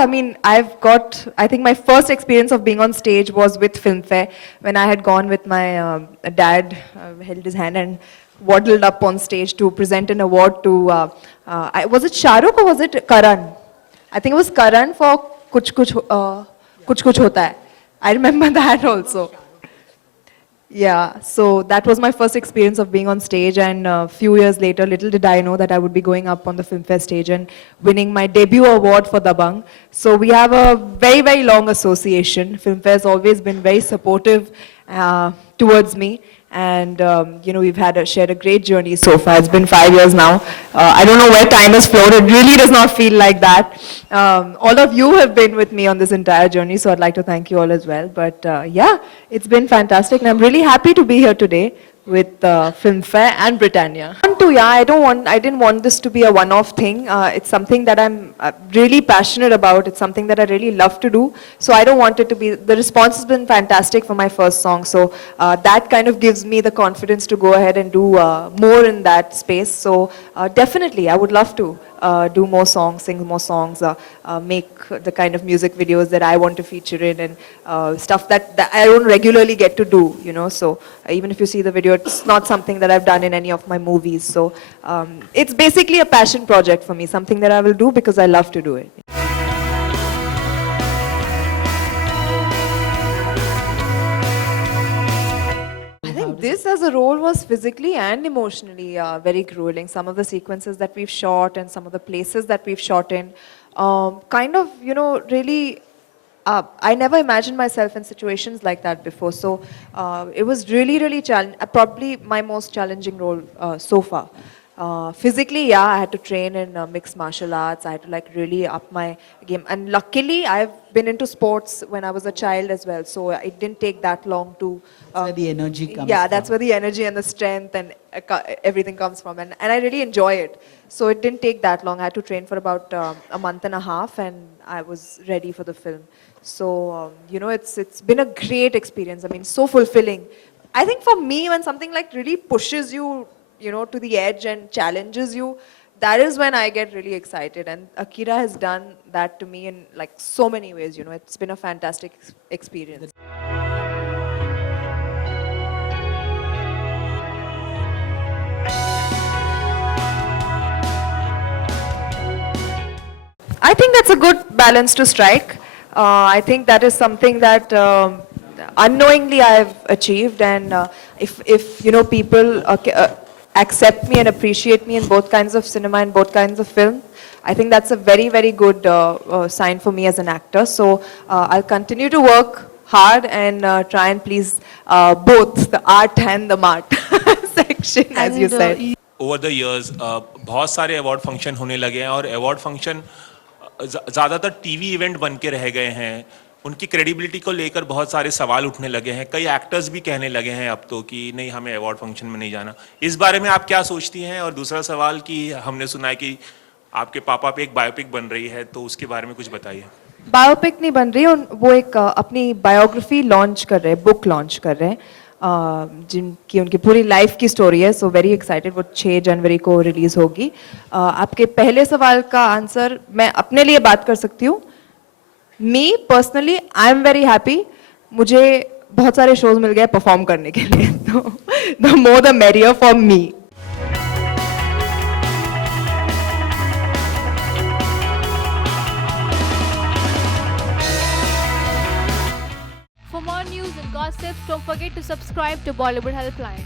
I mean, I think my first experience of being on stage was with Filmfare when I had gone with my dad, held his hand and waddled up on stage to present an award to, was it Shah Rukh or was it Karan? I think it was Karan for Kuch Kuch Hota Hai. I remember that also. Yeah, so that was my first experience of being on stage, and a few years later, little did I know that I would be going up on the Filmfare stage and winning my debut award for Dabangg. So we have a very, very long association. Filmfare has always been very supportive towards me, and you know, we've shared a great journey so far. It's been 5 years now. I don't know where time has flown. It really does not feel like that. All of you have been with me on this entire journey, so I'd like to thank you all as well. But yeah, it's been fantastic, and I'm really happy to be here today with Filmfare and Britannia. I didn't want this to be a one-off thing. It's something that I'm really passionate about. It's something that I really love to do. So I don't want it to be, the response has been fantastic for my first song. So that kind of gives me the confidence to go ahead and do more in that space. So definitely, I would love to do more songs, sing more songs, make the kind of music videos that I want to feature in, and stuff that I don't regularly get to do, you know. So even if you see the video, it's not something that I've done in any of my movies. So it's basically a passion project for me, something that I will do because I love to do it. I think this as a role was physically and emotionally very grueling. Some of the sequences that we've shot and some of the places that we've shot in, kind of, you know, really, I never imagined myself in situations like that before. So it was really, really challenging, probably my most challenging role so far. Physically, yeah, I had to train in mixed martial arts. I had to like really up my game. And luckily, I've been into sports when I was a child as well. So it didn't take that long to... That's where the energy comes Yeah, from. that's where the energy and the strength and everything comes from. And I really enjoy it. So it didn't take that long. I had to train for about a month and a half, and I was ready for the film. So, you know, it's been a great experience. I mean, so fulfilling. I think for me, when something like really pushes you, you know, to the edge and challenges you, that is when I get really excited. And Akira has done that to me in like so many ways, you know. It's been a fantastic experience. I think that's a good balance to strike. I think that is something that unknowingly I've achieved, and if you know, people accept me and appreciate me in both kinds of cinema and both kinds of film, I think that's a very, very good sign for me as an actor. So I'll continue to work hard and try and please both the art and the mart section, as you said. Over the years, बहुत सारे award function होने लगे हैं, और award function ज़्यादातर TV event बन के रह गए हैं. उनकी क्रेडिबिलिटी को लेकर बहुत सारे सवाल उठने लगे हैं. कई एक्टर्स भी कहने लगे हैं अब तो कि नहीं, हमें अवार्ड फंक्शन में नहीं जाना. इस बारे में आप क्या सोचती हैं? और दूसरा सवाल कि हमने सुना है कि आपके पापा पे एक बायोपिक बन रही है, तो उसके बारे में कुछ बताइए. बायोपिक नहीं बन रही, वो एक अपनी बायोग्राफी लॉन्च कर रहे हैं, बुक लॉन्च कर रहे हैं, जिनकी उनकी पूरी लाइफ की स्टोरी है. So very excited. वो 6 जनवरी को रिलीज होगी. आपके पहले सवाल का आंसर मैं अपने लिए बात कर सकती हूँ. Me personally I am very happy. मुझे बहुत सारे शोज मिल गए परफॉर्म करने के लिए, तो the more the merrier for me. For more news and gossip, don't forget to subscribe to Bollywood Helpline.